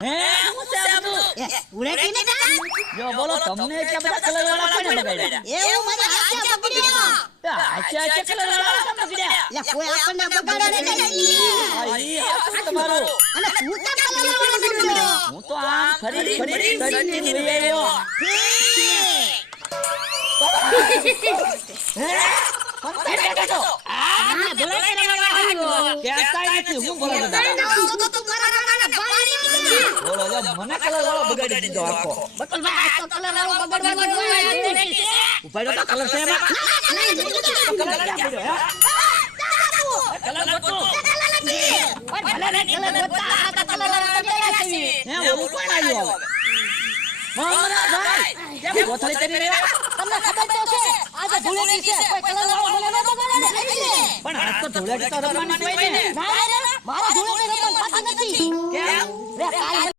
હે હું છે આ બધું? ઉડેટી ને કા જો બોલો તમને એટલા બધા કલર વાળા કોને બગાડ્યા? એવું મને હાથે પકડ્યો આચા કલર વાળા કેમ બગડ્યા? લે કોઈ આપણને બગાડે નહીં આ ઈ હાચું તમારું. અને તું તો કલર વાળો બગડ્યો હું તો આમ ફરી સચિન લઈ આવ્યો. આ બોલાય ને મારવા કહેતાય નથી હું બોલો દાદા. તો તું મારા નાના ભાઈ બોલો જો મને કલર વાળો બગાડી દીધો આખો. બકલભાઈ આ તો કલર વાળો બગાડવાનો હોય ઉપાડો તો કલર છે એમાં. કલર ક્યાં પડ્યો હે? કલર ગોતો. હે ઓલું કોણ આવ્યું હવે? મમરાભાઈ કેમ કોથળી કરી રહ્યા? તમને ખબર તો છે આજે ધૂળેટી છે કોઈ કલર વાળો મને ન બગાડે પણ આજ તો ધૂળેટી તો રમવાની હોય ને. મારા ધૂળેટી રમવાનું થતું નથી કેમ? રે કાલ